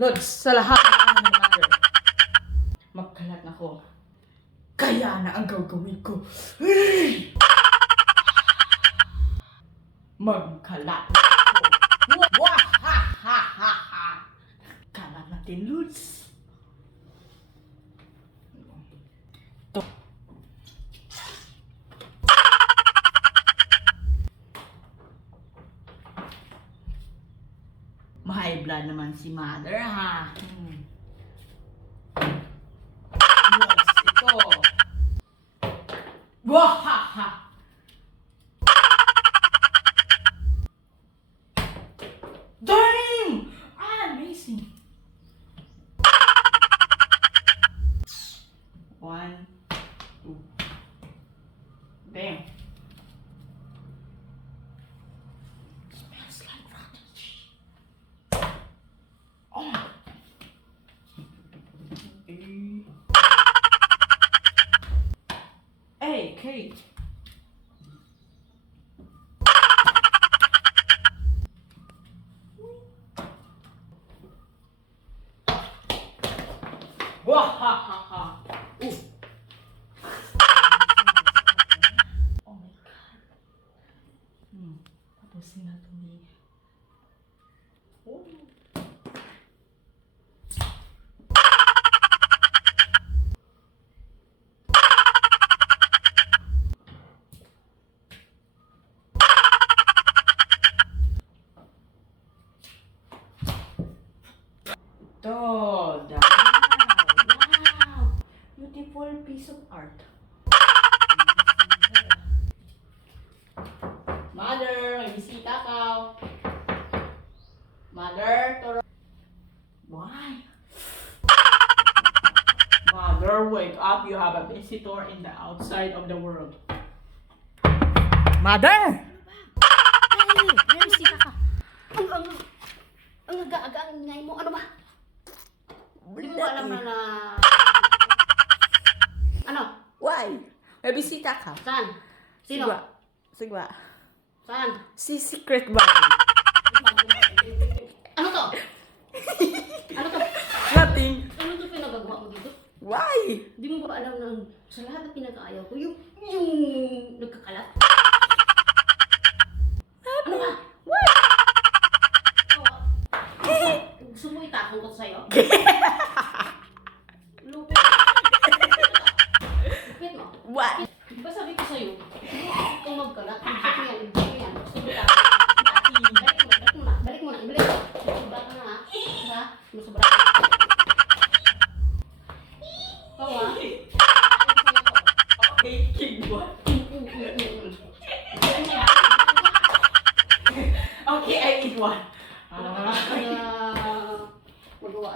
Lods, sa lahat ng matter, magkalat na ko. Kaya na ang gagawin ko. Magkalat ako. Wah, ha, ha, ha, ha. Kalat natin, Lods. To. High blood naman si mother, ha? Lods, ito. Wah, ha, ha. Damn! Amazing! 1, 2. Damn! Smells like rotten cheese. Oh! Hey, Kate! Wah, ha, ha, ha. Ooh. Oh my God. Tapusin na ito ni... Oh. Ito. Wow. Beautiful piece of art. Mother, may bisita ka. Mother, turo. Why? Mother, wake up. You have a visitor in the outside of the world. Mother! Ay, may bisita ka. Ang aga-aga ang ingay mo. Ano ba? Hindi mo alam na Ano? Why? May bisita ka. Saan? Sino? Sigwa. Saan? Si Secret ba? Ano to? Ano to? Nothing. Ano to pinagagawa mo dito? Why? Hindi mo ba alam na sa lahat ng pinag-aayaw ko, yung nagkakalat? Ano ba? Why? Gusto mo itapon ko sa'yo? Lupit. Lupit mo. Why? Di ba sabi ko sa'yo, kung magkalat, gusto ko yan, gusto ko yan, gusto ko itapon. Balik mo na. Masubra ka na, ha? Ha? Masubra ka. Ikaw, ha? Okay, Kigwa. Okay, I eat one. Magawa.